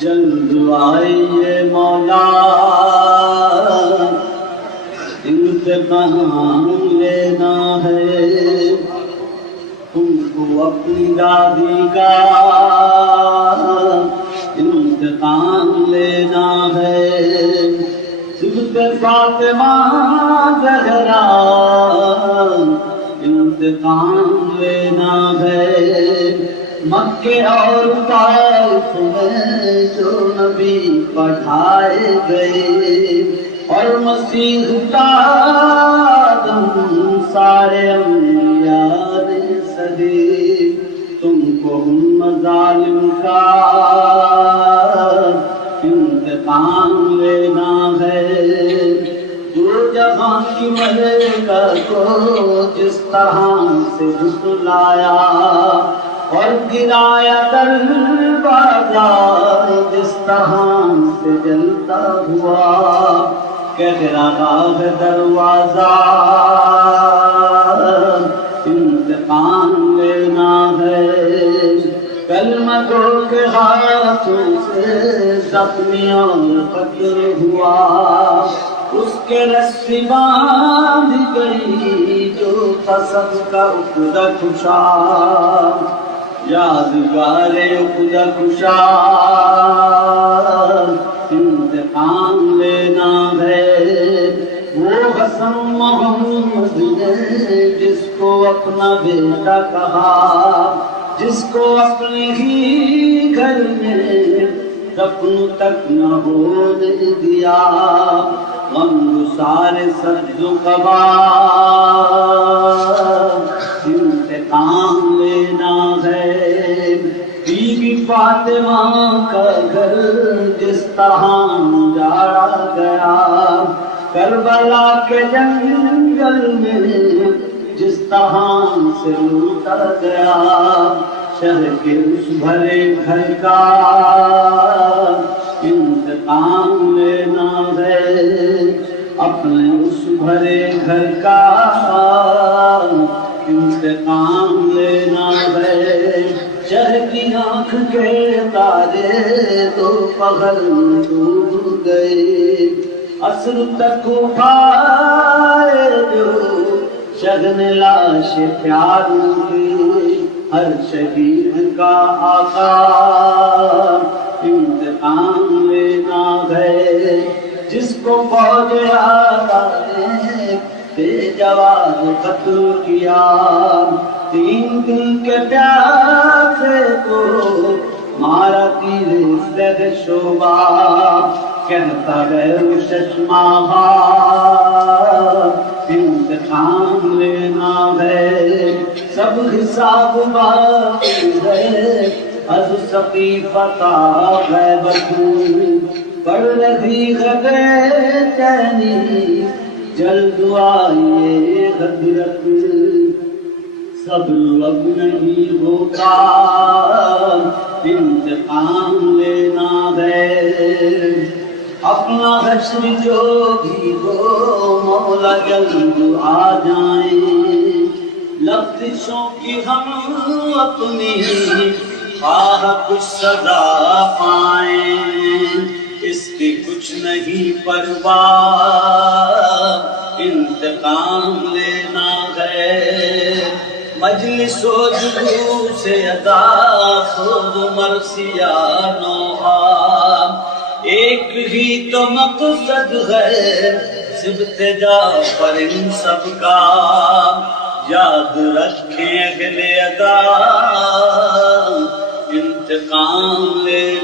جلد آئیے مولا انتقام لینا ہے، تم کو اپنی دادی کا انتقام لینا ہے، صبح فاطمہ زہرا انتقام لینا ہے، مکے اور طائف میں جو نبی پٹھائے گئے اور مسیح آدم سارے انبیاء نے سہے، تم کو ان مظالم کا انتقام لینا ہے، جو جہاں کی ملکہ کو جس طرح سے جھٹلایا اور گرایا دروازہ جس طرح سے جلتا ہوا، کہہ رہا ہے دروازہ انتقام لینا ہے، کلمہ گو کے ہاتھوں سے زخمی اور قتل ہوا، اس کے رسی باندھ گئی جو قصب کا عقدہ کشا، یادگار عقدہ کشا انتقام لینا ہے، وہ حسن محمد نے جس کو اپنا بیٹا کہا، جس کو اپنے ہی گھر میں دفن تک نہ ہونے دیا، غم سارے سبز و قبا انتقام لینا ہے، بی بی فاطمہ کا گھر جس طرح جاڑا گیا، کربلا کے جنگل میں جس طرح سے لوٹا گیا، شہر کے اس بھرے گھر کا انتقام لینا ہے، اپنے اس بھرے گھر کا انتقام لینا ہے، شہر کی آنکھ کے تارے تو پہر ڈوب گئے، عصر تک اٹھائے جو شگن لاش پیار کی، ہر شہید کا آقا انتقام لینا ہے، جس کو فوج نے بے جواب قتل کیا، 3 دن کے پیاسے کو مارا تیرے سے شعبہ، کہتا ہے وہ چشمہ انتقام لینا ہے، سب حساب باقی ہے، از سقیفہ غیبت پڑھ رہی ہے بے چینی، جلد آئیے غدرت صبر اب نہیں ہوتا، انتقام لینا ہے، اپنا حشر جو بھی ہو مولا جلد آ جائیں، لفظوں کی ہم اپنی خواہ کچھ سزا پائیں، اس کی کچھ نہیں پرواہ، انتقام لینا ہے، مجلس و جلوس ادا خود مرثیہ نوحہ، ایک ہی تو مقصد ہے سبت جعفر ان سب کا، یاد رکھیں اگلے ادا انتقام لے